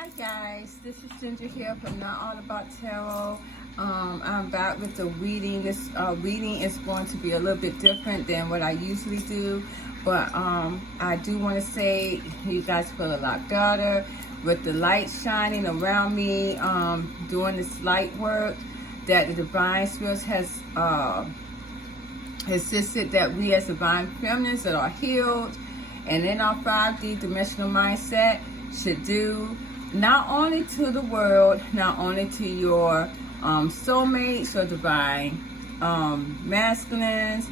Hi guys, this is Ginger here from Not All About Tarot. I'm back with the reading. This reading is going to be a little bit different than what I usually do, but I do want to say you guys feel a lot better with the light shining around me, doing this light work that the Divine Spirits has insisted that we as Divine Feminines that are healed and in our 5D dimensional mindset should do, not only to the world, not only to your soulmates or divine masculines,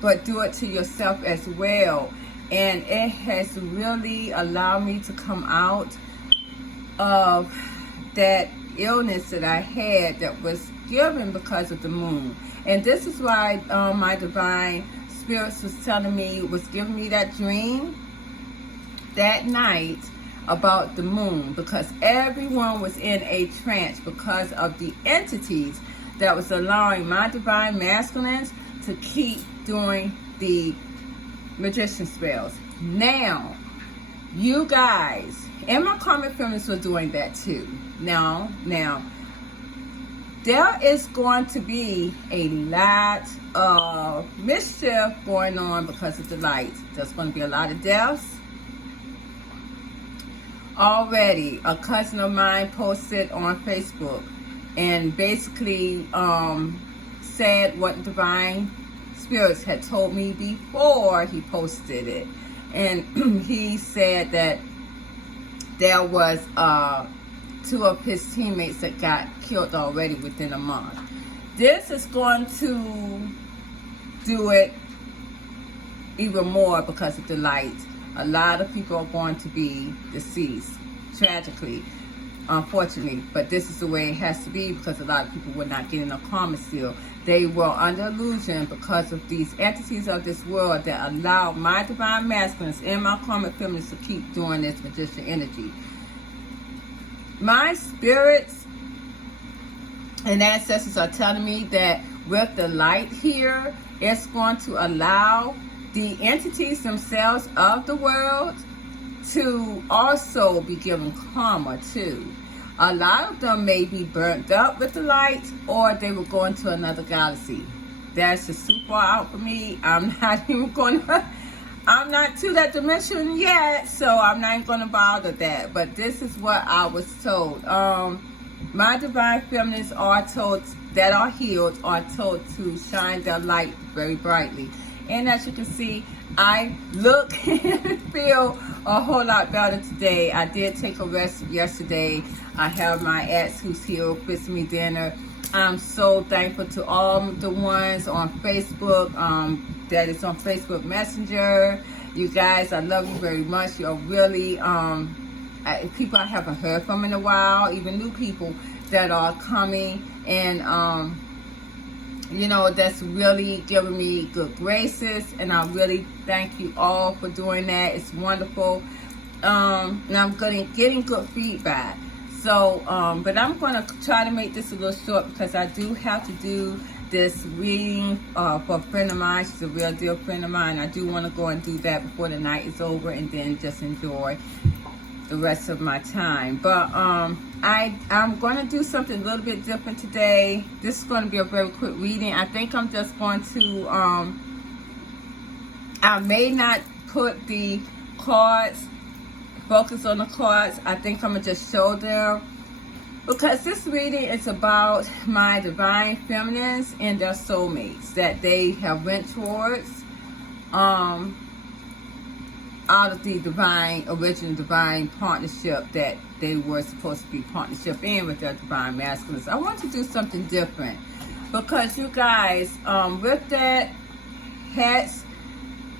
but do it to yourself as well. And it has really allowed me to come out of that illness that I had that was given because of the moon. And this is why my divine spirits was telling me, was giving me that dream that night about the moon, because everyone was in a trance because of the entities that was allowing my divine masculines to keep doing the magician spells. Now, you guys and my karmic feminists were doing that too. Now, there is going to be a lot of mischief going on because of the light. There's going to be a lot of deaths. Already, a cousin of mine posted on Facebook and basically said what Divine Spirits had told me before he posted it. And he said that there was 2 of his teammates that got killed already within a month. This is going to do it even more because of the light. A lot of people are going to be deceased, tragically, unfortunately. But this is the way it has to be because a lot of people were not getting a karma seal. They were under illusion because of these entities of this world that allow my divine masculines and my karmic feminists to keep doing this magician energy. My spirits and ancestors are telling me that with the light here, it's going to allow the entities themselves of the world to also be given karma too. A lot of them may be burnt up with the light, or they will go into another galaxy. That's just too far out for me. I'm not even gonna, I'm not to that dimension yet, so I'm not even gonna bother that. But this is what I was told. My divine feminines are told, that are healed, are told to shine their light very brightly. And as you can see, I look and feel a whole lot better today. I did take a rest yesterday. I have my ex who's here fixed me dinner. I'm so thankful to all the ones on Facebook, that is on Facebook Messenger. You guys, I love you very much. You're really people I haven't heard from in a while, even new people that are coming, and you know, that's really giving me good graces, and I really thank you all for doing that. It's wonderful. And I'm getting good feedback. So, but I'm going to try to make this a little short because I do have to do this reading for a friend of mine. She's a real dear friend of mine. I do want to go and do that before the night is over and then just enjoy the rest of my time. But I'm going to do something a little bit different today. This is going to be a very quick reading. I think I'm just going to I may not put the cards, focus on the cards. I think I'm going to just show them, because this reading is about my divine feminines and their soulmates that they have went towards out of the original divine partnership that they were supposed to be partnership in with their divine masculines. I want to do something different because you guys, with that hex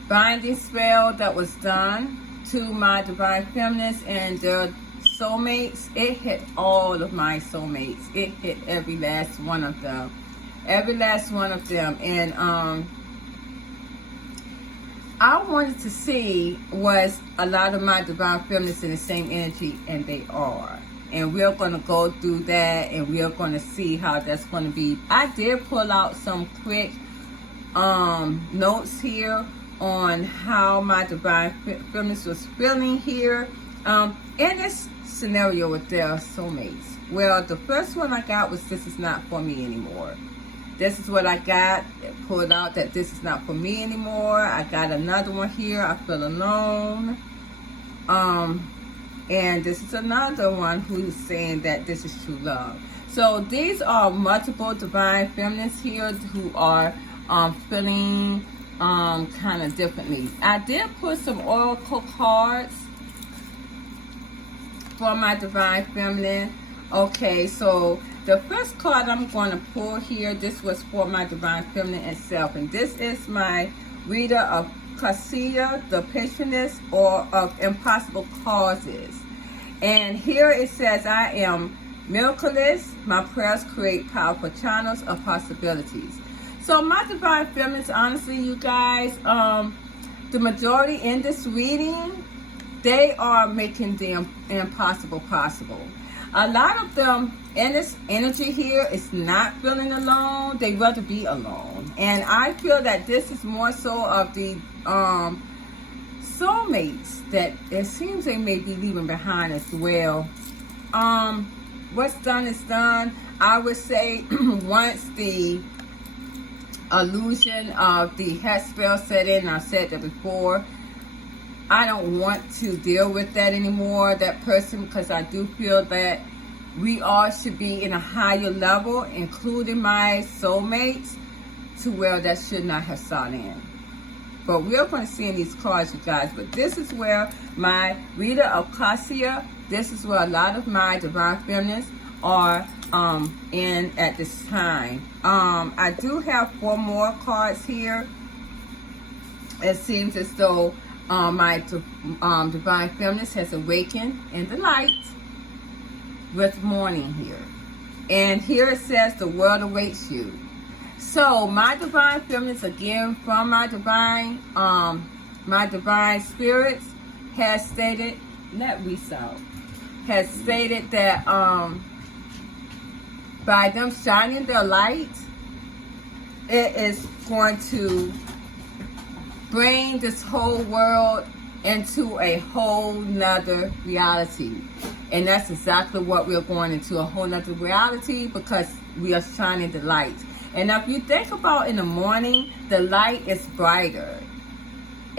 binding spell that was done to my divine feminines and their soulmates, it hit all of my soulmates. It hit every last one of them. Every last one of them. And I wanted to see, was a lot of my divine feminines in the same energy, and they are. And we're going to go through that, and we're going to see how that's going to be. I did pull out some quick notes here on how my divine feminist was feeling here. And in this scenario with their soulmates. Well, the first one I got was, this is not for me anymore. This is what I got. It pulled out that this is not for me anymore. I got another one here. I feel alone. And this is another one who's saying that this is true love. So these are multiple divine feminines here who are feeling kind of differently. I did put some oracle cards for my divine feminine. Okay, so the first card I'm going to pull here, this was for my divine feminine itself, and this is my reader of Cassia, the patroness, or of impossible causes. And here it says, I am miraculous. My prayers create powerful channels of possibilities. So my divine feminines, honestly, you guys, the majority in this reading, they are making the impossible possible. A lot of them in this energy here is not feeling alone. They rather be alone. And I feel that this is more so of the soulmates that it seems they may be leaving behind as well. What's done is done. I would say once the illusion of the head spell set in, I've said that before, I don't want to deal with that anymore, that person, because I do feel that we all should be in a higher level, including my soulmates, to where that should not have sought in. But we're going to see in these cards, you guys. But this is where my reader of Cassia, this is where a lot of my divine feminines are in at this time. I do have 4 more cards here. It seems as though my divine feminist has awakened in the light with morning here. And here it says, the world awaits you. So my divine feminist, again, from my divine spirits, has stated, let me out, has stated that by them shining their light, it is going to bring this whole world into a whole nother reality. And that's exactly what we're going into, a whole nother reality, because we are shining the light. And if you think about in the morning, the light is brighter.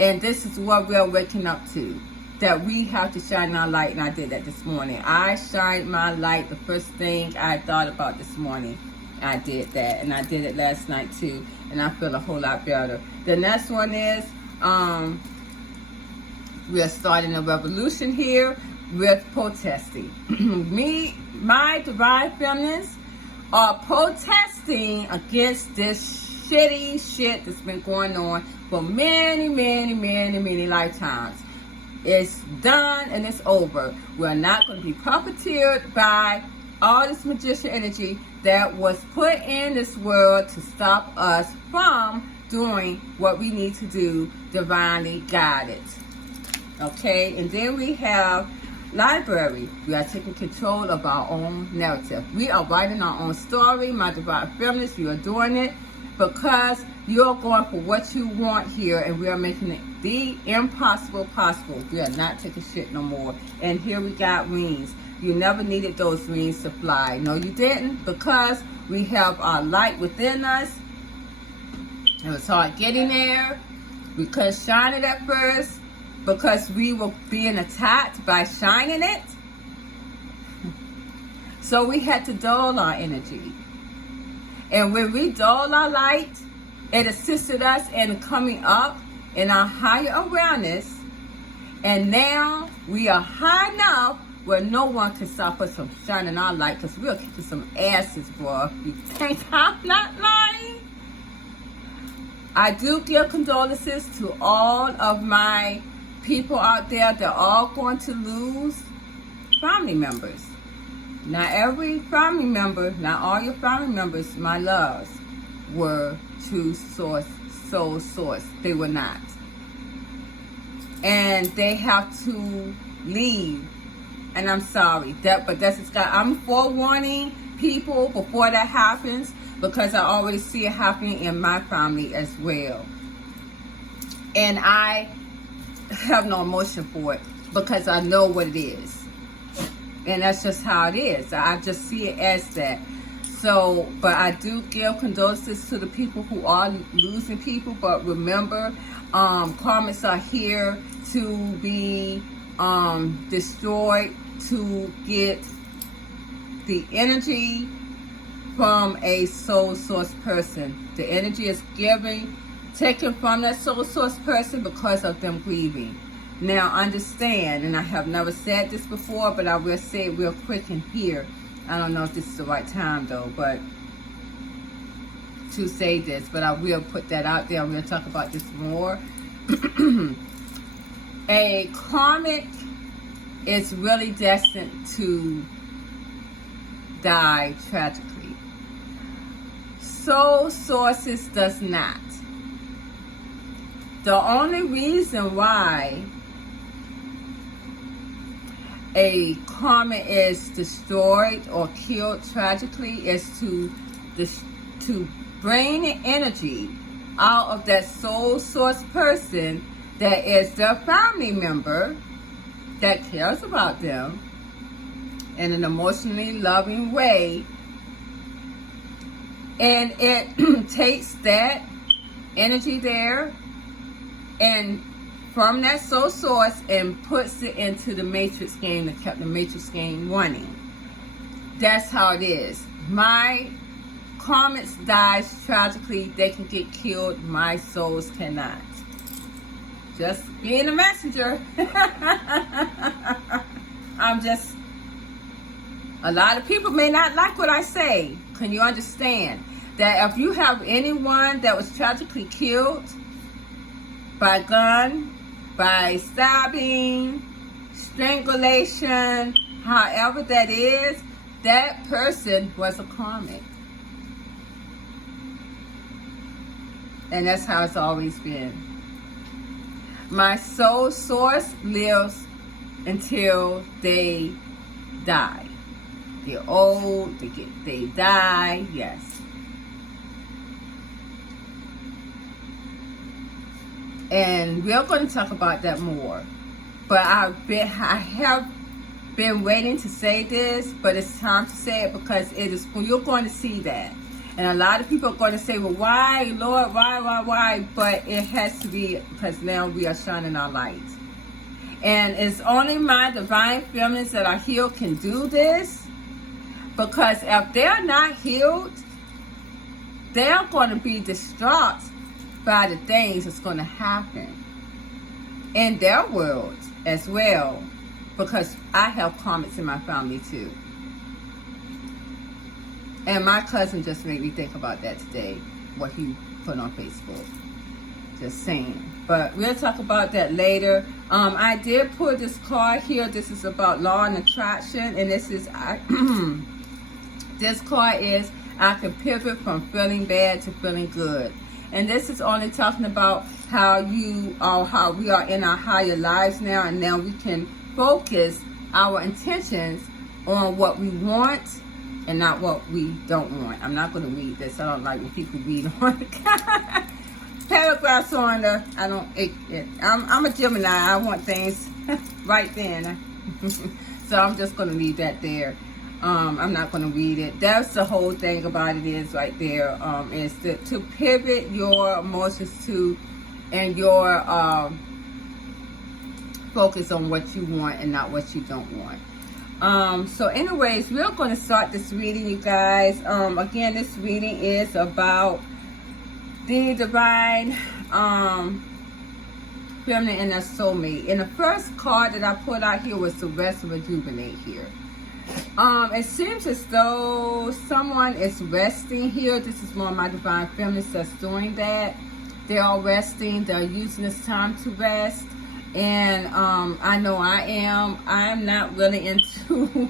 And this is what we're waking up to, that we have to shine our light. And I did that this morning. I shined my light, the first thing I thought about this morning. I did that, and I did it last night too, and I feel a whole lot better. The next one is we are starting a revolution here with protesting. My divine feminines are protesting against this shitty shit that's been going on for many, many, many, many lifetimes. It's done and it's over. We're not going to be puppeteered by all this magician energy that was put in this world to stop us from doing what we need to do, divinely guided. Okay, and then we have library. We are taking control of our own narrative. We are writing our own story. My divine feminists, we are doing it because you're going for what you want here, and we are making it the impossible possible. We are not taking shit no more. And here we got wings. You never needed those wings to fly. No, you didn't, because we have our light within us. It was hard getting there. We couldn't shine it at first because we were being attacked by shining it. So we had to dull our energy. And when we dull our light, it assisted us in coming up in our higher awareness. And now we are high enough where no one can stop us from shining our light, because we're kicking some asses, bro. You think I'm not lying? I do give condolences to all of my people out there. They're all going to lose family members. Not every family member, not all your family members, my loves, were true source, soul source. They were not. And they have to leave. And I'm sorry, but that's just God. I'm forewarning people before that happens, because I already see it happening in my family as well. And I have no emotion for it, because I know what it is. And that's just how it is. I just see it as that. So, but I do give condolences to the people who are losing people. But remember, karmas are here to be destroyed, to get the energy from a soul source person. The energy is taken from that soul source person because of them grieving. Now understand, and I have never said this before, but I will say it real quick in here. I don't know if this is the right time though, but to say this, but I will put that out there. I'm going to talk about this more. A karmic is really destined to die tragically. Soul sources does not. The only reason why a karma is destroyed or killed tragically is to bring the energy out of that soul source person that is their family member that cares about them in an emotionally loving way, and it takes that energy there and from that soul source and puts it into the matrix game that kept the matrix game running. That's how it is. My karmics dies tragically. They can get killed. My souls cannot. Just being a messenger. A lot of people may not like what I say. Can you understand that if you have anyone that was tragically killed by gun, by stabbing, strangulation, however that is, that person was a karmic. And that's how it's always been. My soul source lives until they die. They're old, they die, yes. And we're going to talk about that more. But I have been waiting to say this, but it's time to say it because you're going to see that. And a lot of people are going to say, well, why, Lord, why? But it has to be because now we are shining our light. And it's only my divine feminines that are healed can do this. Because if they're not healed, they're going to be distraught by the things that's going to happen in their world as well. Because I have karmics in my family too. And my cousin just made me think about that today, what he put on Facebook. Just saying. But we'll talk about that later. I did put this card here. This is about law and attraction. And this is, this card is, I can pivot from feeling bad to feeling good. And this is only talking about how we are in our higher lives now. And now we can focus our intentions on what we want and not what we don't want. I'm not going to read this. I don't like when people read on the paragraphs on the. I'm a Gemini. I want things right then. So I'm just going to leave that there. I'm not going to read it. That's the whole thing about it is right there. Is to pivot your emotions to and your focus on what you want and not what you don't want. So anyways, we're going to start this reading, you guys. Again, this reading is about the divine feminine and their soulmate. And the first card that I put out here was the rest and rejuvenate here. It seems as though someone is resting here. This is one of my divine feminines that's doing that. They're all resting. They're using this time to rest. And I know I am. I'm not really into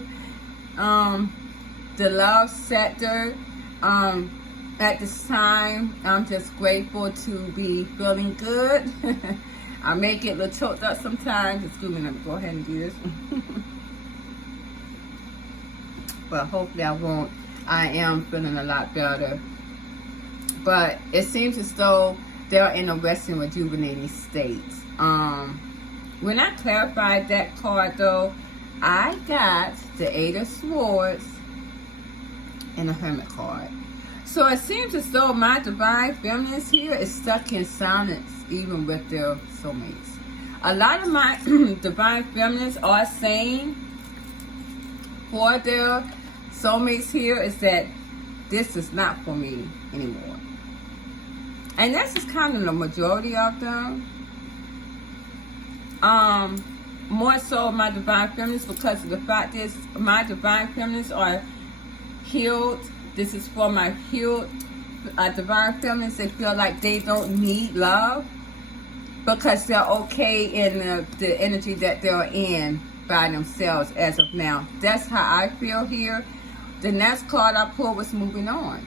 the love sector at this time. I'm just grateful to be feeling good. I may get a little choked up sometimes. Excuse me, let me go ahead and do this. But hopefully I won't. I am feeling a lot better. But it seems as though they're in a resting, rejuvenating state. When I clarified that card though, I got the Eight of Swords and a Hermit card. So it seems as though my divine feminines here is stuck in silence, even with their soulmates. A lot of my divine feminines are saying for their soulmates here is that this is not for me anymore. And that's just kind of the majority of them. More so my divine feminines, because of the fact is my divine feminines are healed. This is for my healed divine feminines. They feel like they don't need love because they're okay in the energy that they're in by themselves as of now. That's how I feel here. The next card I pulled was moving on.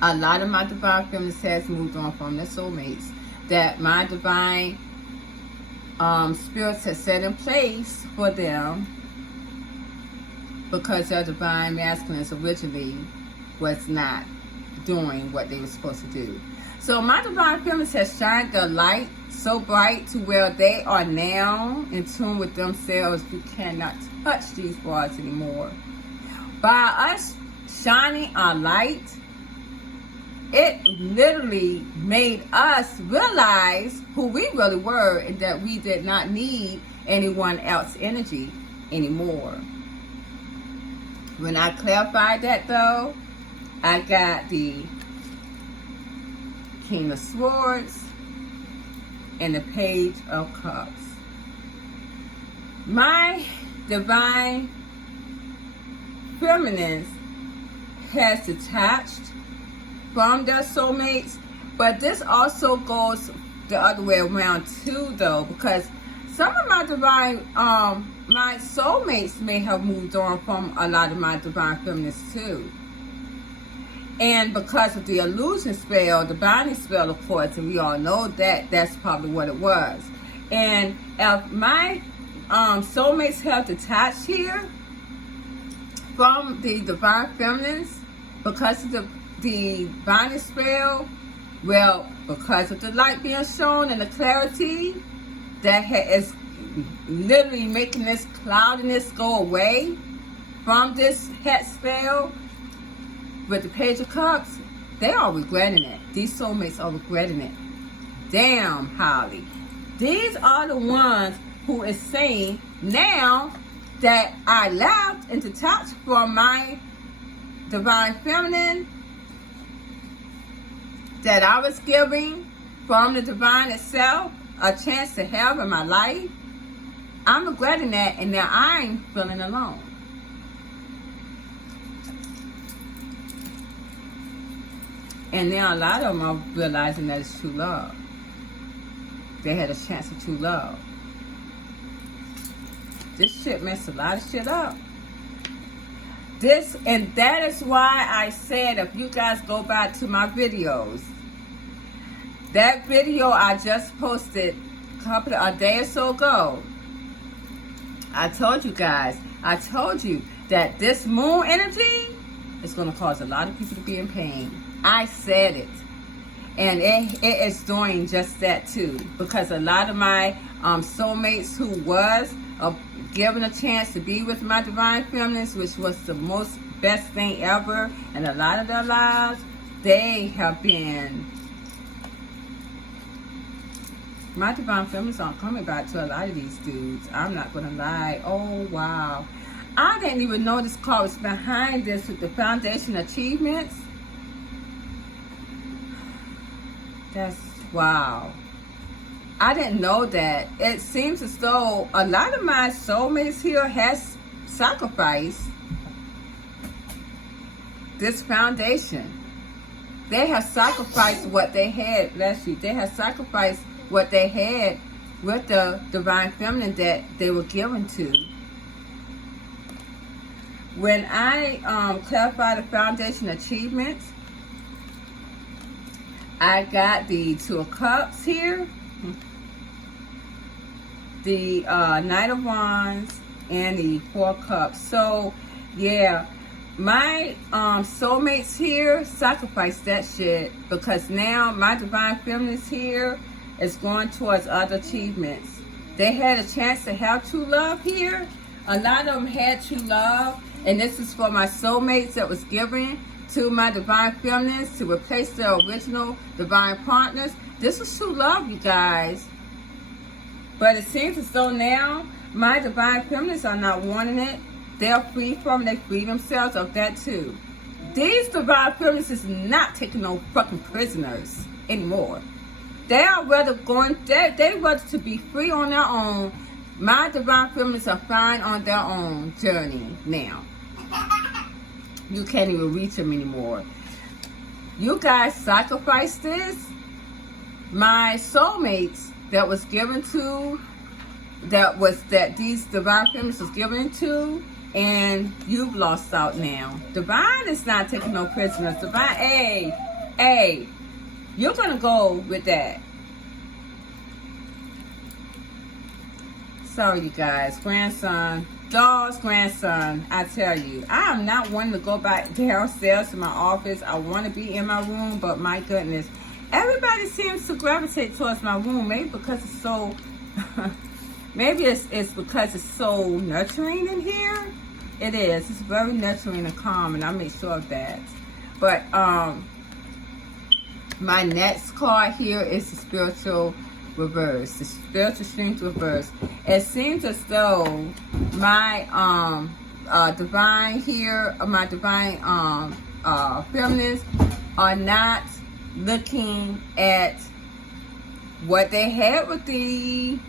A lot of my divine feminines has moved on from their soulmates that my divine spirits have set in place for them, because their divine masculines originally was not doing what they were supposed to do. So my divine feminines has shined their light so bright to where they are now in tune with themselves. You cannot touch these bars anymore. By us shining our light, it literally made us realize who we really were and that we did not need anyone else's energy anymore. When I clarified that though, I got the King of Swords and the Page of Cups. My divine feminines has detached from their soulmates, but this also goes the other way around too though, because some of my divine my soulmates may have moved on from a lot of my divine feminines too. And because of the illusion spell, the binding spell, of course, and we all know that that's probably what it was. And if my soulmates have detached here from the divine feminines because of the binding spell, well, because of the light being shown and the clarity that is literally making this cloudiness go away from this head spell with the Page of Cups, they are regretting it. These soulmates are regretting it. Damn, Holly. These are the ones who is saying now that I left and detached from my divine feminine that I was giving from the divine itself a chance to have in my life. I'm regretting that, and now I'm feeling alone. And now a lot of them are realizing that it's true love. They had a chance of true love. This shit messed a lot of shit up. And that is why I said, if you guys go back to my videos, that video I just posted a day or so ago, I told you guys, that this moon energy is going to cause a lot of people to be in pain. I said it. And it is doing just that too. Because a lot of my soulmates who was given a chance to be with my divine feminines, which was the most best thing ever in a lot of their lives, they have been... My divine feminines aren't coming back to a lot of these dudes. I'm not going to lie. Oh, wow. I didn't even know this card was behind this with the foundation achievements. That's wow. I didn't know that. It seems as though a lot of my soulmates here has sacrificed this foundation. They have sacrificed what they had. Bless you. They have sacrificed what they had with the divine feminine that they were given to. When I clarify the foundation achievements, I got the Two of Cups here, the Knight of Wands, and the Four of Cups. So, yeah, my soulmates here sacrificed that shit, because now my divine feminines here is going towards other achievements. They had a chance to have true love here. A lot of them had true love. And this is for my soulmates that was given to my divine feminines to replace their original divine partners. This was true love, you guys. But it seems as though now my divine feminines are not wanting it. They're free from it. They free themselves of that too. These divine feminines is not taking no fucking prisoners anymore. They are rather going, they rather to be free on their own. My divine feminines are fine on their own journey now. You can't even reach them anymore. You guys sacrificed this. My soulmates that was given to, that these divine feminines was given to, and you've lost out now. Divine is not taking no prisoners. Divine, hey, you're gonna go with that. Sorry, you guys. Grandson, dog's grandson, I tell you. I am not wanting to go back downstairs to my office. I want to be in my room, but my goodness. Everybody seems to gravitate towards my room. Maybe because it's so... maybe it's because it's so nurturing in here. It is. It's very nurturing and calm, and I make sure of that. But, my next card here is the spiritual reverse, the spiritual strength reverse. It seems as though my divine here, my divine feminists are not looking at what they had with the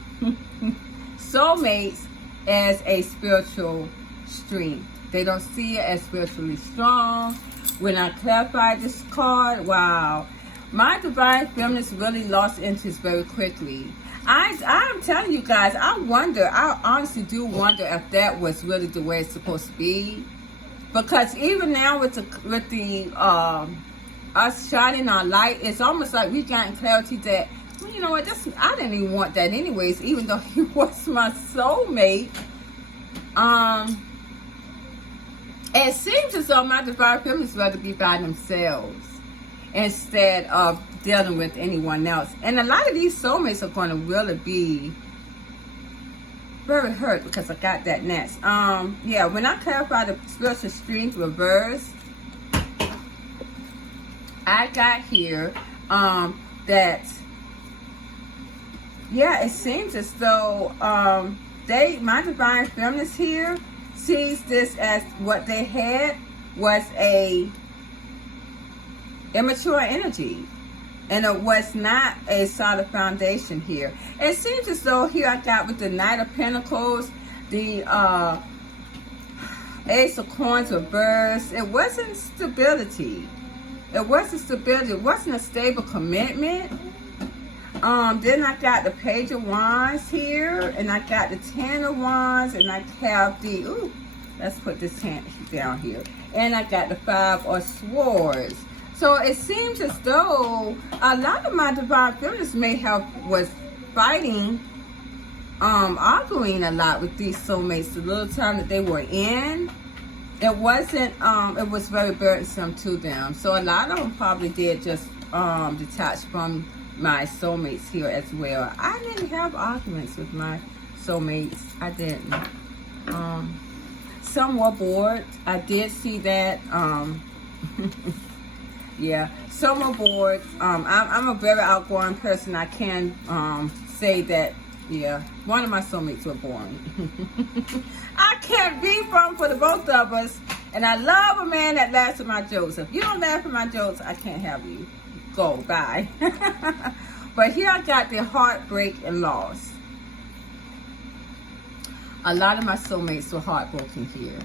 soulmates as a spiritual strength. They don't see it as spiritually strong. When I clarified this card, wow. My divine feminist really lost interest very quickly. I'm telling you guys, I honestly do wonder if that was really the way it's supposed to be. Because even now with the us shining our light, it's almost like we gotten clarity that, well, you know what, I didn't even want that anyways, even though he was my soulmate. It seems as though my divine feminists rather be by themselves instead of dealing with anyone else. And a lot of these soulmates are going to really be very hurt because I got that next. Yeah, when I clarify the spiritual strength reverse, I got here that, yeah, it seems as though my divine feminist here sees this as what they had was a immature energy, and it was not a solid foundation here. It seems as though here I got with the Knight of Pentacles, the Ace of Coins reversed. It wasn't stability. It wasn't stability. It wasn't a stable commitment. Then I got the Page of Wands here, and I got the Ten of Wands, and I have the, let's put this hand down here, and I got the Five of Swords. So it seems as though a lot of my divine feminists was fighting, arguing a lot with these soulmates the little time that they were in. It wasn't, it was very burdensome to them. So a lot of them probably did just detach from my soulmates here as well. I didn't have arguments with my soulmates. I didn't. Some were bored. I did see that. Yeah, some were bored. I'm a very outgoing person. I can say that, yeah, one of my soulmates were boring. I can't be from for the both of us. And I love a man that laughs at my jokes. If you don't laugh at my jokes, I can't have you. Go, bye. But here I got the heartbreak and loss. A lot of my soulmates were heartbroken here.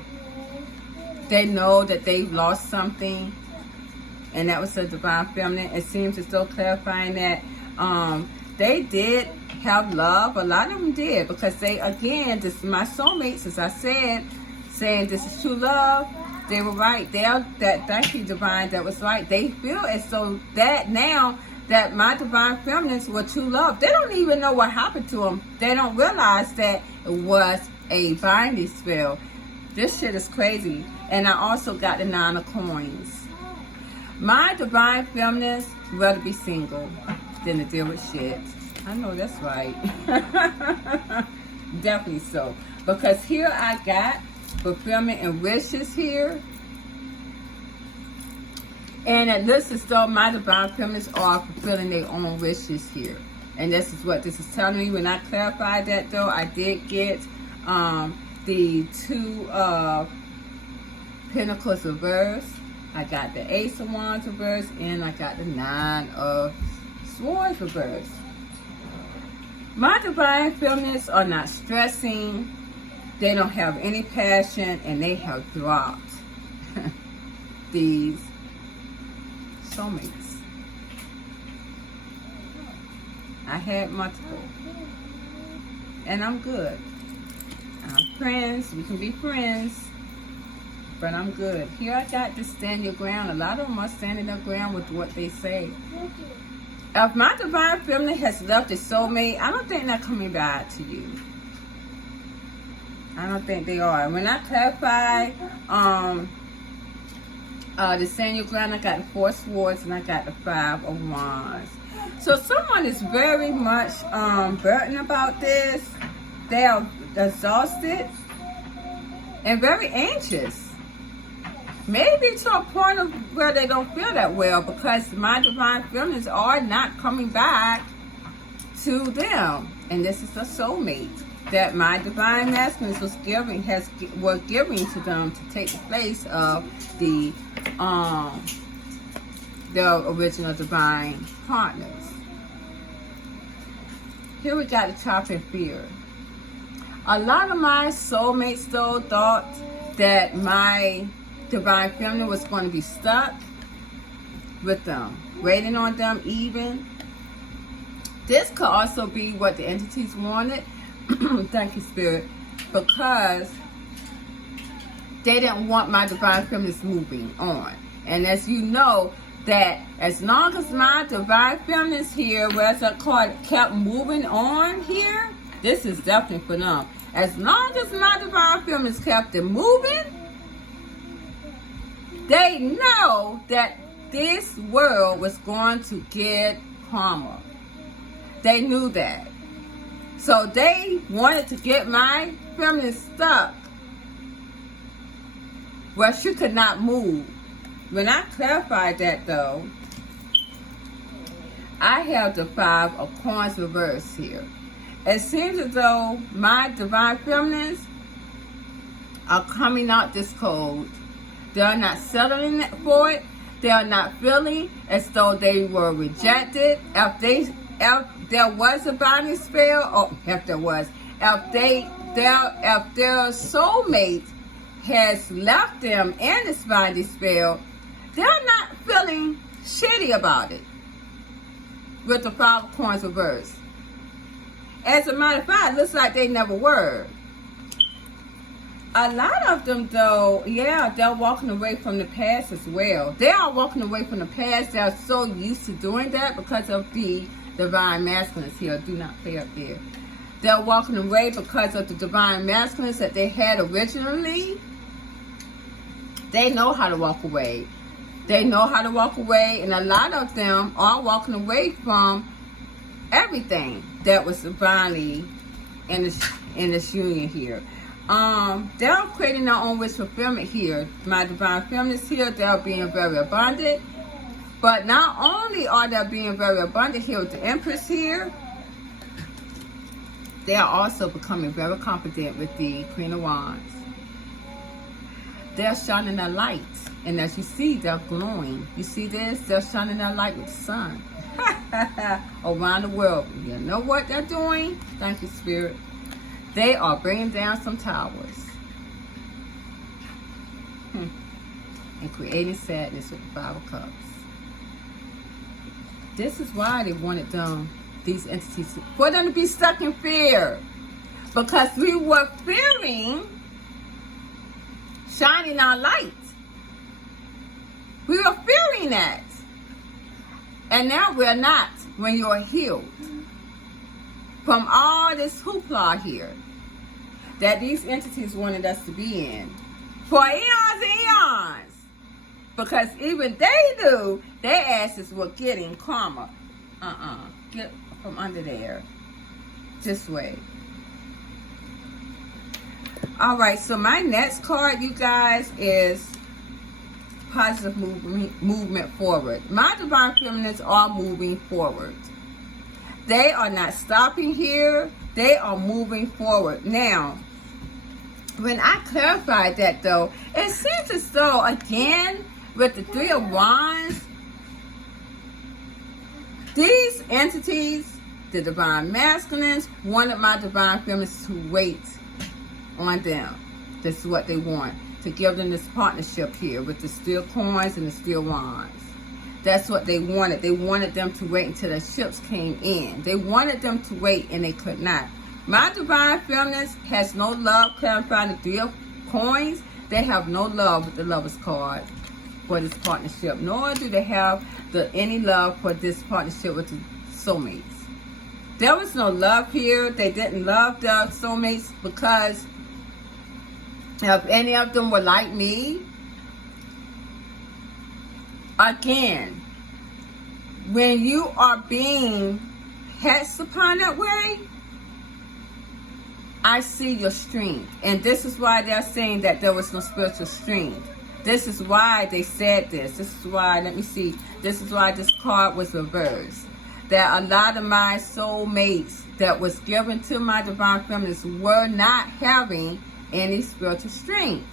They know that they've lost something, and that was the divine feminine. It seems as though clarifying that they did have love. A lot of them did, because they, again, this my soulmates, as I said, saying this is true love. They were right. Thank you, divine. That was right. They feel as though that now that my divine feminines were true love. They don't even know what happened to them. They don't realize that it was a binding spell. This shit is crazy. And I also got the Nine of Coins. My divine feminists rather be single than to deal with shit. I know that's right. Definitely so. Because here I got fulfillment and wishes here. And it looks as though my divine feminines are fulfilling their own wishes here. And this is what this is telling me. When I clarified that, though, I did get the 2 of Pentacles reversed. I got the Ace of Wands reversed. And I got the 9 of Swords reversed. My divine feminines are not stressing. They don't have any passion. And they have dropped these soulmates. I had multiple. And I'm good. I'm friends. We can be friends. But I'm good. Here I got to stand your ground. A lot of them are standing their ground with what they say. If my divine feminine has left a soulmate, I don't think they're coming back to you. I don't think they are. When I clarify the stand your ground, I got the 4 swords and I got the 5 of wands. So someone is very much burdened about this. They are exhausted and very anxious. Maybe to a point of where they don't feel that well, because my divine feminines are not coming back to them. And this is a soulmate that my divine masculines was giving to them to take the place of the original divine partners. Here we got the Top and Fear. A lot of my soulmates though thought that my divine feminine was going to be stuck with them, waiting on them even. This could also be what the entities wanted. Thank you, Spirit. Because they didn't want my divine feminines moving on. And as you know, that as long as my divine feminines here, whereas I called, kept moving on here, this is definitely for them. As long as my divine feminines kept it moving, they know that this world was going to get karma. They knew that. So they wanted to get my feminine stuck where she could not move. When I clarified that though, I have the 5 of Coins reversed here. It seems as though my divine feminines are coming out this cold. They are not settling for it. They are not feeling as though they were rejected. If there was a binding spell, or if their soulmate has left them in this binding spell, they're not feeling shitty about it. With the 5 of Coins reversed. As a matter of fact, it looks like they never were. A lot of them, though, yeah, they're walking away from the past as well. They are walking away from the past. They're so used to doing that because of the divine masculines here. Do not play up there. They're walking away because of the divine masculines that they had originally. They know how to walk away. They know how to walk away, and a lot of them are walking away from everything that was divinely in this union here. They're creating their own wish fulfillment here. My divine feminines here, they're being very abundant. But not only are they being very abundant here with the Empress here, they are also becoming very confident with the Queen of Wands. They're shining their light. And as you see, they're glowing. You see this? They're shining their light with the sun. Around the world. You know what they're doing? Thank you, Spirit. They are bringing down some towers. And creating sadness with the 5 of Cups. This is why they wanted them, these entities, for them to be stuck in fear. Because we were fearing shining our light. We were fearing that. And now we're not when you're healed. From all this hoopla here that these entities wanted us to be in. For eons and eons. Because even they knew their asses were getting karma. Get from under there. This way. Alright, so my next card, you guys, is positive movement forward. My divine feminines are moving forward. They are not stopping here. They are moving forward. Now, when I clarified that though, it seems as though, again, with the Three of Wands, these entities, the divine masculines, wanted my divine feminines to wait on them. This is what they want. To give them this partnership here with the steel coins and the steel wands. That's what they wanted. They wanted them to wait until the ships came in. They wanted them to wait and they could not. My divine feminines has no love, clarifying the Three of Coins. They have no love with the Lover's card for this partnership. Nor do they have any love for this partnership with the soulmates. There was no love here. They didn't love the soulmates because if any of them were like me, again, when you are being hexed upon that way, I see your strength. And this is why they're saying that there was no spiritual strength. This is why they said this. This is why, let me see, this is why this card was reversed. That a lot of my soulmates that was given to my divine feminines were not having any spiritual strength.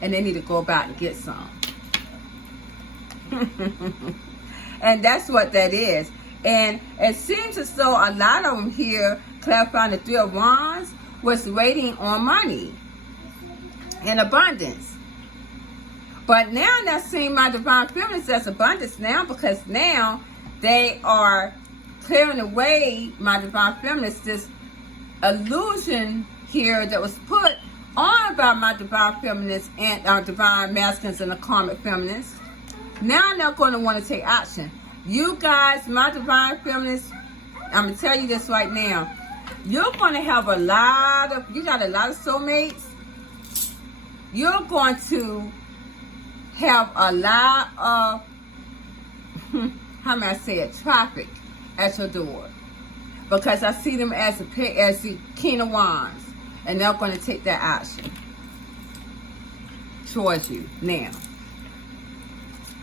And they need to go about and get some. And that's what that is. And it seems as though a lot of them here, clarifying the Three of Wands, was waiting on money and abundance. But now they're seeing my divine feminines as abundance now, because now they are clearing away my divine feminines, this illusion here that was put on by my divine feminines and our divine masculines and the karmic feminines. Now they're going to want to take action. You guys, my divine feminines, I'm going to tell you this right now. You're going to have you got a lot of soulmates. You're going to have a lot of, how may I say it, traffic at your door. Because I see them as the King of Wands. And they're going to take that action towards you now.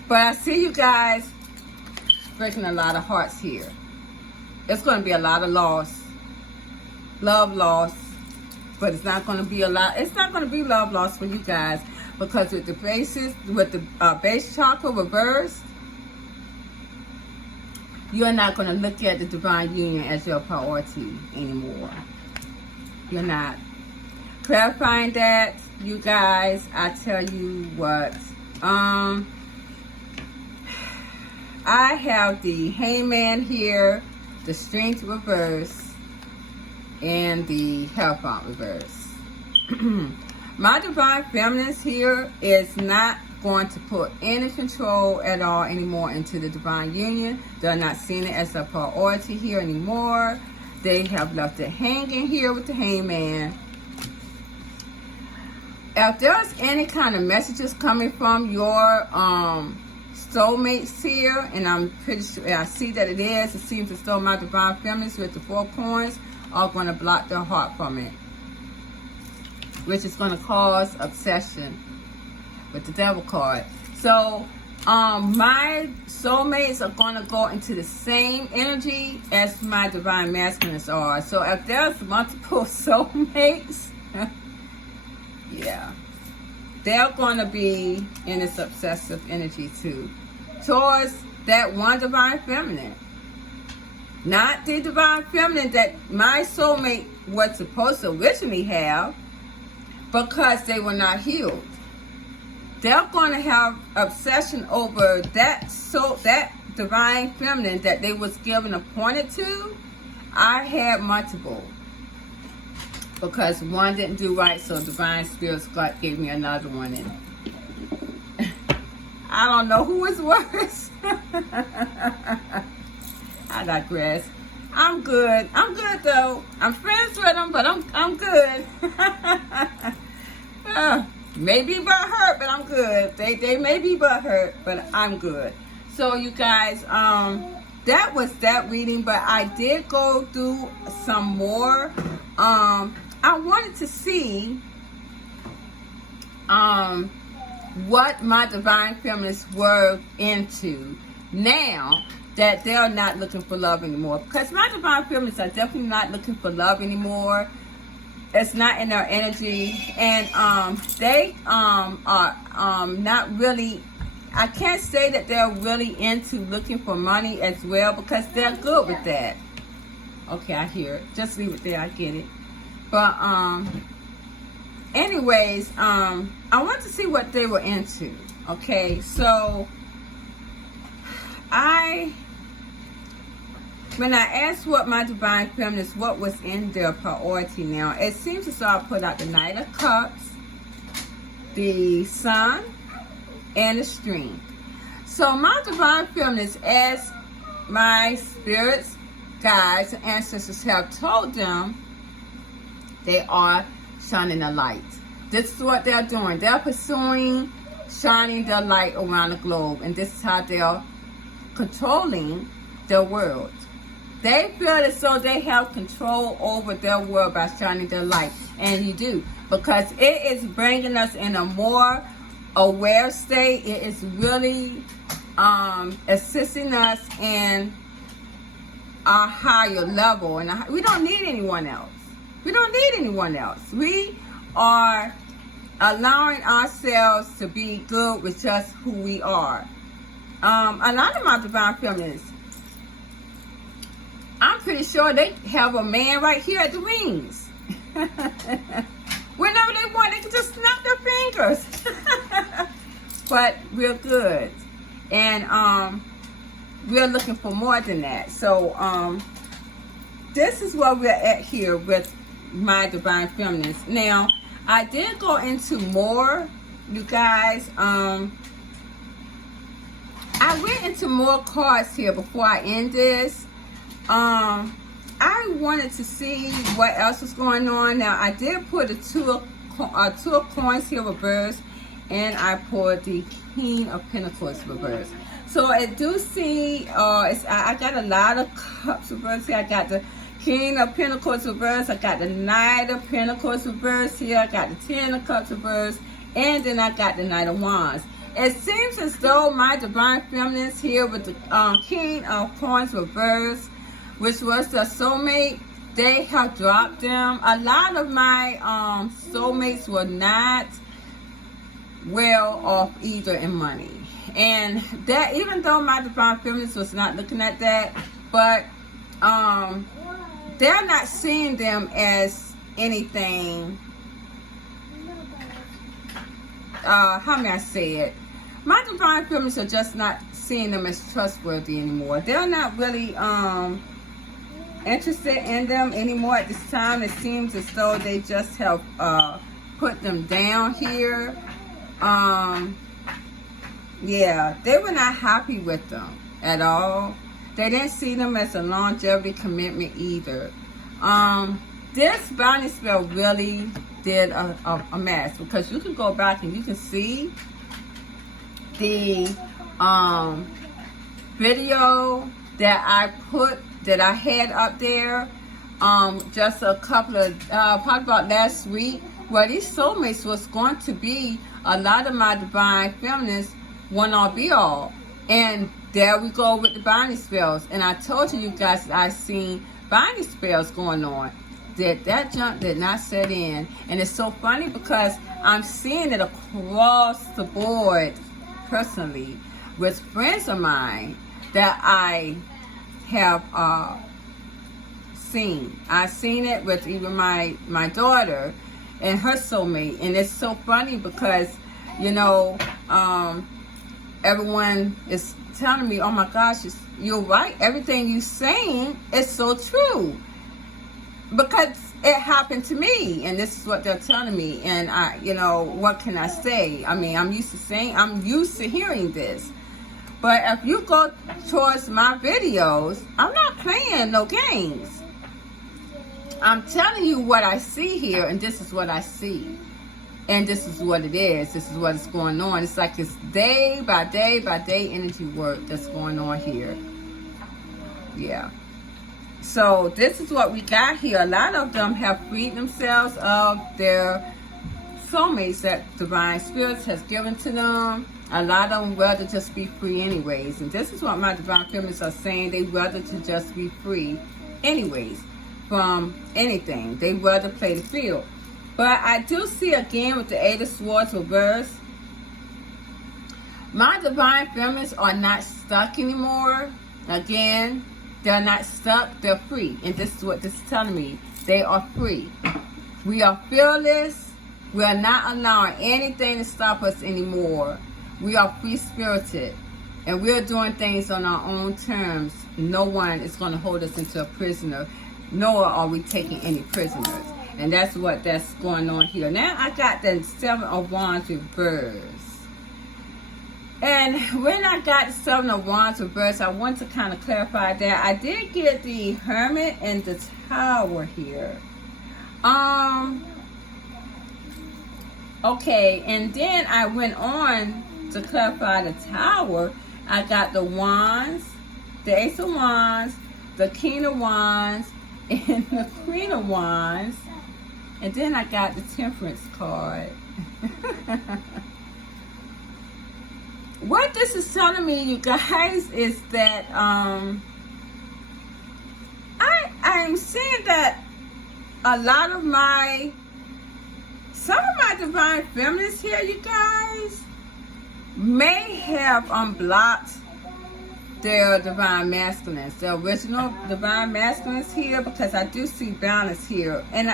But I see you guys breaking a lot of hearts here. It's going to be a lot of loss. Love loss. But it's not going to be it's not going to be love loss for you guys. Because with the base chakra reversed, you're not going to look at the divine union as your priority anymore. You're not. Clarifying that, you guys, I tell you what. I have the Hangman here, the Strength reverse, and the Hierophant reverse. My divine feminines here is not going to put any control at all anymore into the divine union. They're not seeing it as a priority here anymore. They have left it hanging here with the Hangman. If there's any kind of messages coming from your soulmates here, and I'm pretty sure I see that it is, it seems as though my divine feminines with the 4 coins are going to block their heart from it, which is going to cause obsession with the Devil card. So my soulmates are going to go into the same energy as my divine masculines are. So if there's multiple soulmates, yeah, they're going to be in this obsessive energy too, towards that one divine feminine. Not the divine feminine that my soulmate was supposed to originally have, because they were not healed. They're going to have obsession over that divine feminine that they was given appointed to. I had multiple, because one didn't do right, so divine spirits God gave me another one. And I don't know who is worse. I digress. I'm good. I'm good though. I'm friends with them, but I'm good. Maybe butthurt, but I'm good. They may be butthurt, but I'm good. So you guys, that was that reading, but I did go through some more. I wanted to see what my divine feminists were into now that they're not looking for love anymore. Because my divine feminists are definitely not looking for love anymore. It's not in their energy, and they are not really. I can't say that they're really into looking for money as well, because they're good with that. Okay, I hear it. Just leave it there. I get it. But anyways, I want to see what they were into. Okay, so when I asked what my divine feminists, what was in their priority now, it seems as though I put out the Knight of Cups, the Sun, and the Stream. So my divine feminists, as my spirits, guides, and ancestors have told them, they are shining a light. This is what they're doing. They're pursuing shining their light around the globe, and this is how they're controlling their world. They feel as though they have control over their world by shining their light, and you do, because it is bringing us in a more aware state. It is really assisting us in a higher level, and we don't need anyone else. We don't need anyone else. We are allowing ourselves to be good with just who we are. A lot of my divine feminists, I'm pretty sure they have a man right here at the rings. Whenever they want, they can just snap their fingers. But we're good. And we're looking for more than that. So this is where we're at here with my divine feminists. Now, I did go into more, you guys. I went into more cards here before I end this. I wanted to see what else was going on. Now, I did put a two of coins here reversed, and I pulled the King of Pentacles reversed. So I do see, I got a lot of cups reversed here. I got the King of Pentacles reversed. I got the Knight of Pentacles reversed here. I got the Ten of Cups reversed, and then I got the Knight of Wands. It seems as though my divine feminists here with the King of Coins reversed, which was the soulmate, they have dropped them. A lot of my soulmates were not well off either in money. And that, even though my divine feminist was not looking at that, but they're not seeing them as anything, how may I say it? My divine feminists are just not seeing them as trustworthy anymore. They're not really interested in them anymore at this time. It seems as though they just have put them down here. Yeah, they were not happy with them at all. They didn't see them as a longevity commitment either. This bounty spell really did a mess, because you can go back and you can see the video that I had up there just a couple of probably about last week, where these soulmates was going to be a lot of my divine feminists one all be all. And there we go with the binding spells. And I told you guys that I seen binding spells going on. That junk did not set in. And it's so funny because I'm seeing it across the board personally with friends of mine that I have seen. I've seen it with even my daughter and her soulmate. And it's so funny because, you know, everyone is telling me, oh my gosh, you're right. Everything you're saying is so true. Because it happened to me, and this is what they're telling me. And I, you know, what can I say? I mean, I'm used to hearing this. But if you go towards my videos, I'm not playing no games. I'm telling you what I see here, and this is what I see. And this is what it is. This is what is going on. It's like it's day by day by day energy work that's going on here. Yeah. So this is what we got here. A lot of them have freed themselves of their soulmates that divine spirits has given to them. A lot of them rather just be free anyways. And this is what my divine feminines are saying. They rather to just be free anyways from anything. They rather play the field. But I do see again with the Eight of Swords reverse, my divine feminines are not stuck anymore. Again, they're not stuck, they're free. And this is what this is telling me. They are free. We are fearless. We are not allowing anything to stop us anymore. We are free-spirited. And we're doing things on our own terms. No one is going to hold us into a prisoner, nor are we taking any prisoners. And that's going on here. Now I got the Seven of Wands reversed. And when I got the Seven of Wands reversed, I want to kind of clarify that. I did get the Hermit and the Tower here. Okay, and then I went on to clarify the Tower. I got the Wands, the Ace of Wands, the King of Wands, and the Queen of Wands. And then I got the Temperance card. What this is telling me, you guys, is that I'm seeing that some of my divine feminists here, you guys, may have unblocked their divine masculines, the original divine masculines here, because I do see balance here, and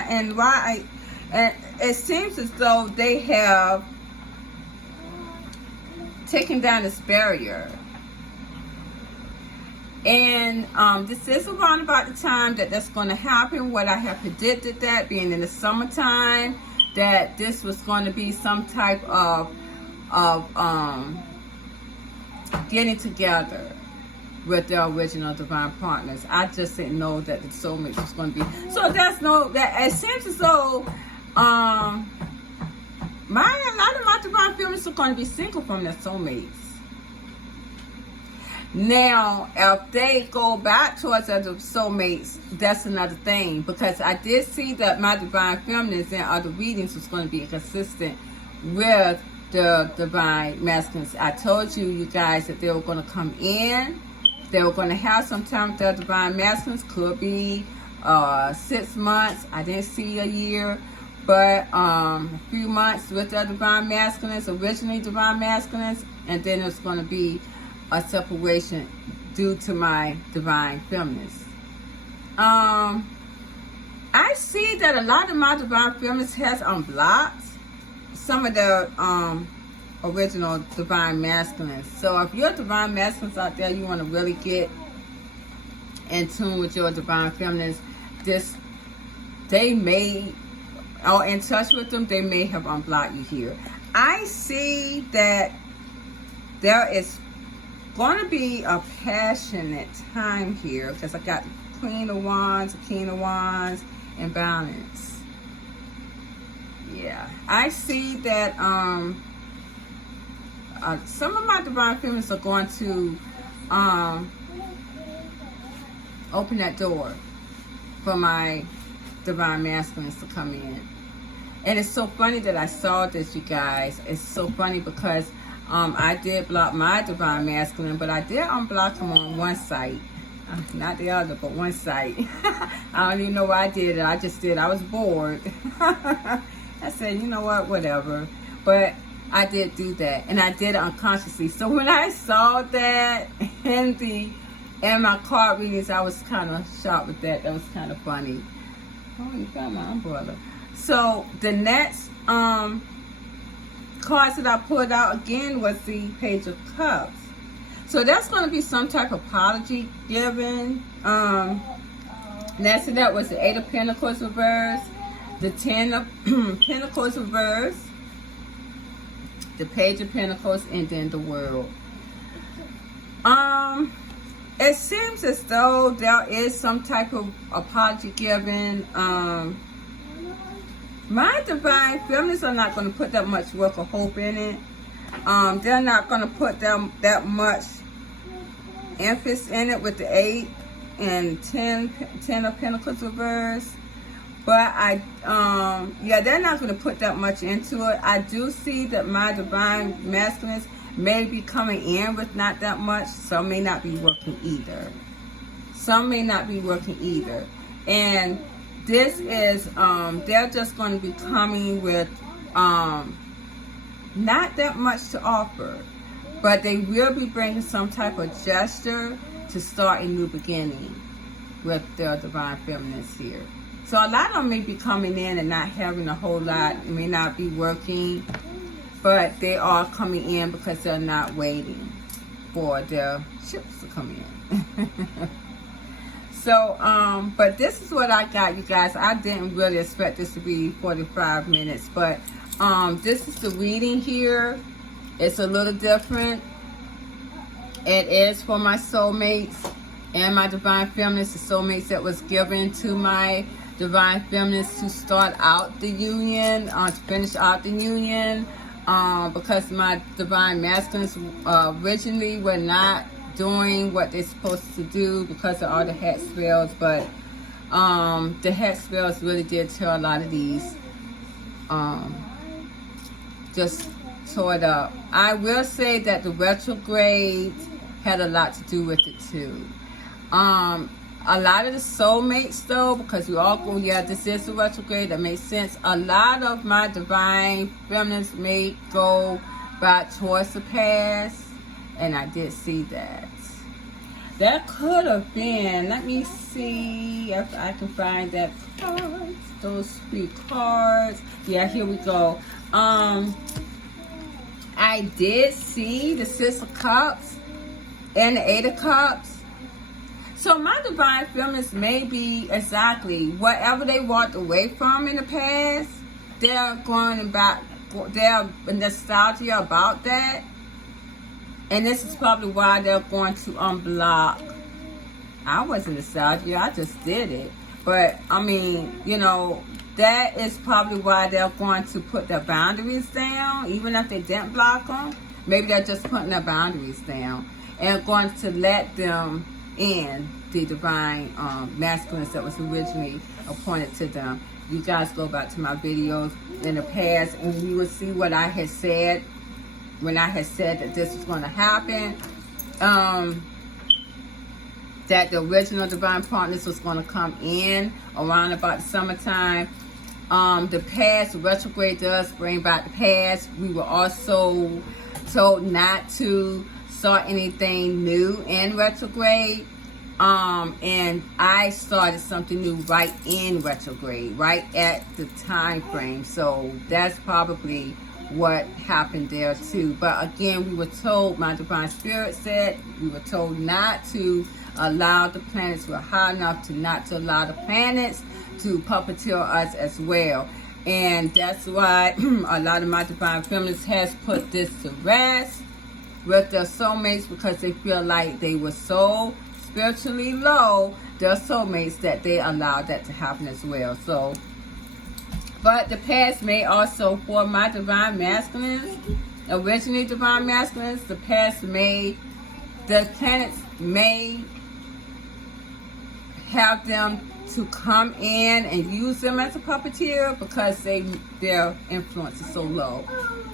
it seems as though they have taken down this barrier. And this is around about the time that that's going to happen. What I have predicted, that being in the summertime, that this was going to be some type of getting together with their original divine partners. I just didn't know that the soulmates was going to be. So that it seems as though a lot of my divine feminists are going to be single from their soulmates. Now, if they go back towards other soulmates, that's another thing. Because I did see that my divine feminists in other readings was going to be consistent with the divine masculines. I told you guys that they were going to come in. They were going to have some time with their divine masculines. Could be 6 months. I didn't see a year. But a few months with their divine masculines, originally divine masculines. And then it's going to be a separation due to my divine feminines. I see that a lot of my divine feminines has unblocked some of the original divine masculines. So if you're divine masculines out there, you want to really get in tune with your divine feminines, they may, or in touch with them, they may have unblocked you here. I see that there is going to be a passionate time here, because I got the Queen of Wands, the King of Wands, and balance. Yeah, I see that some of my divine feminists are going to open that door for my divine masculines to come in. And it's so funny that I saw this, you guys. It's so funny because I did block my divine masculine, but I did unblock him on one site. Not the other, but one site. I don't even know why I did it. I just did. I was bored. I said, you know what, whatever. But I did do that, and I did it unconsciously. So when I saw that in my card readings, I was kind of shocked with that. That was kind of funny. Oh, you found my umbrella. So the next cards that I pulled out again was the Page of Cups. So that's going to be some type of apology given. Next to that was the Eight of Pentacles reverse, the Ten of Pentacles reverse, the Page of Pentacles, and then the World. It seems as though there is some type of apology given. My divine feminists are not going to put that much work or hope in it. They're not going to put that much emphasis in it with the 8 and 10 of Pentacles reverse. But yeah, they're not going to put that much into it. I do see that my divine masculines may be coming in with not that much. Some may not be working either. Some may not be working either. And this is, they're just going to be coming with not that much to offer. But they will be bringing some type of gesture to start a new beginning with their divine feminines here. So a lot of them may be coming in and not having a whole lot. It may not be working, but they are coming in because they're not waiting for their ships to come in. So, but this is what I got, you guys. I didn't really expect this to be 45 minutes, but this is the reading here. It's a little different. It is for my soulmates and my divine feminines, the soulmates that was given to my divine feminines to start out the union, to finish out the union, because my divine masculines originally were not doing what they're supposed to do because of all the hex spells, but the hex spells really did tear a lot of these, just tore it up. I will say that the retrograde had a lot to do with it too. A lot of the soulmates though, because we all go, yeah, this is the retrograde, that makes sense. A lot of my divine feminines may go back towards the past, and I did see that. That could have been, let me see if I can find that cards, those 3 cards. Yeah, here we go. I did see the 6 of Cups and the 8 of Cups. So my divine feminines may be exactly whatever they walked away from in the past. They're going back. They're nostalgia about that, and this is probably why they're going to unblock. I wasn't nostalgia. I just did it. But I mean, you know, that is probably why they're going to put their boundaries down, even if they didn't block them. Maybe they're just putting their boundaries down and going to let them in, the divine masculines that was originally appointed to them. You guys go back to my videos in the past and you will see what I had said when I had said that this was going to happen, that the original divine partners was going to come in around about the summertime. The past, retrograde does bring back the past. We were also told not to start anything new in retrograde, and I started something new right in retrograde, right at the time frame. So that's probably what happened there too. But again, we were told, my divine spirit said, we were told not to allow the planets, we're high enough to not to allow the planets to puppeteer us as well. And that's why a lot of my divine feminines has put this to rest with their soulmates, because they feel like they were so spiritually low, their soulmates, that they allowed that to happen as well. So, but the past may also, for my divine masculines, originally divine masculines, the past may, the planets may have them to come in and use them as a puppeteer because their influence is so low.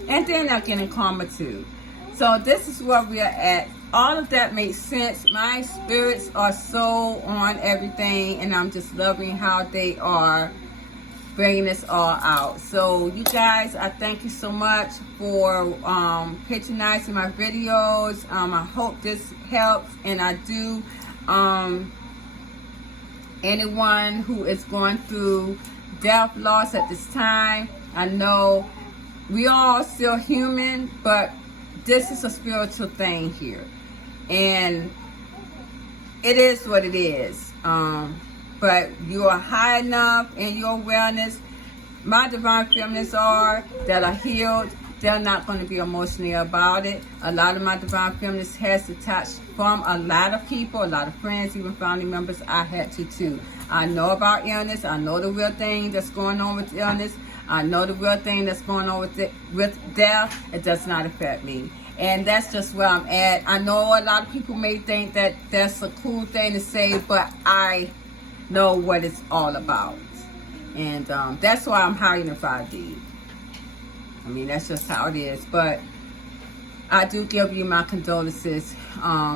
And then they're getting karma too. So this is where we are at. All of that makes sense. My spirits are so on everything, and I'm just loving how they are bringing this all out. So you guys, I thank you so much for patronizing my videos. I hope this helps, and I do. Anyone who is going through death, loss at this time, I know we all still human, but this is a spiritual thing here, and it is what it is. But you are high enough in your awareness. My divine feminines are, that are healed. They're not going to be emotionally about it. A lot of my divine feminines has detached from a lot of people, a lot of friends, even family members. I had to too. I know about illness. I know the real thing that's going on with illness. I know the real thing that's going on with death. It does not affect me. And that's just where I'm at. I know a lot of people may think that that's a cool thing to say, but I know what it's all about. And that's why I'm hiding the 5D. I mean, that's just how it is. But I do give you my condolences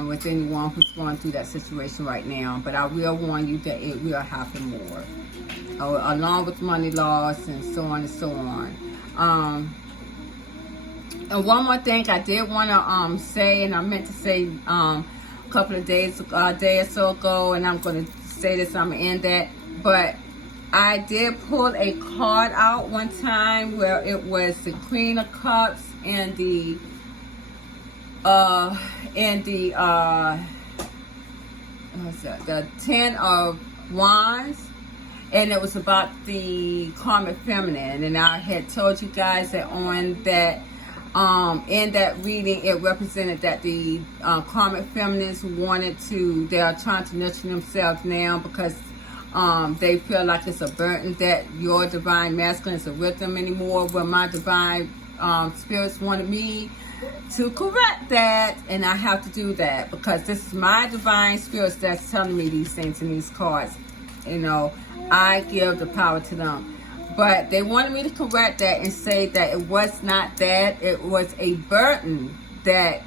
with anyone who's going through that situation right now. But I will warn you that it will happen more. Along with money loss and so on and so on. And one more thing I did want to say, and I meant to say a couple of days, a day or so ago, and I'm going to say this, I'm going to end that. But I did pull a card out one time where it was the Queen of Cups and the what's that? The 10 of Wands, and it was about the karmic feminine. And I had told you guys that on that in that reading, it represented that the karmic feminines they are trying to nurture themselves now because they feel like it's a burden that your divine masculine isn't with them anymore. Well, my divine spirits wanted me to correct that, and I have to do that because this is my divine spirits that's telling me these things in these cards. You know, I give the power to them. But they wanted me to correct that and say that it was not that. It was a burden, that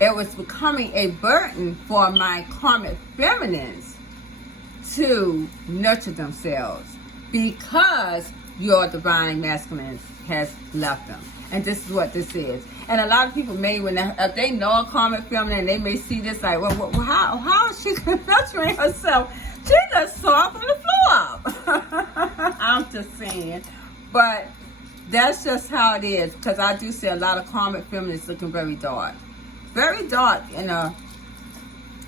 it was becoming a burden for my karmic feminines to nurture themselves because your divine masculine has left them. And this is what this is. And a lot of people may, if they know a karmic feminine, they may see this like, well how is she nurturing herself? She just saw from the floor up. I'm just saying. But that's just how it is. Because I do see a lot of karmic feminists looking very dark. Very dark. And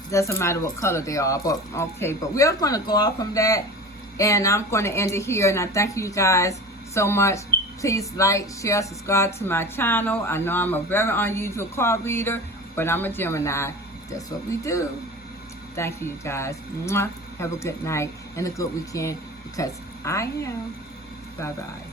doesn't matter what color they are. But okay. But we're going to go off from that. And I'm going to end it here. And I thank you guys so much. Please like, share, subscribe to my channel. I know I'm a very unusual card reader. But I'm a Gemini. That's what we do. Thank you guys. Mwah. Have a good night and a good weekend because I am. Bye-bye.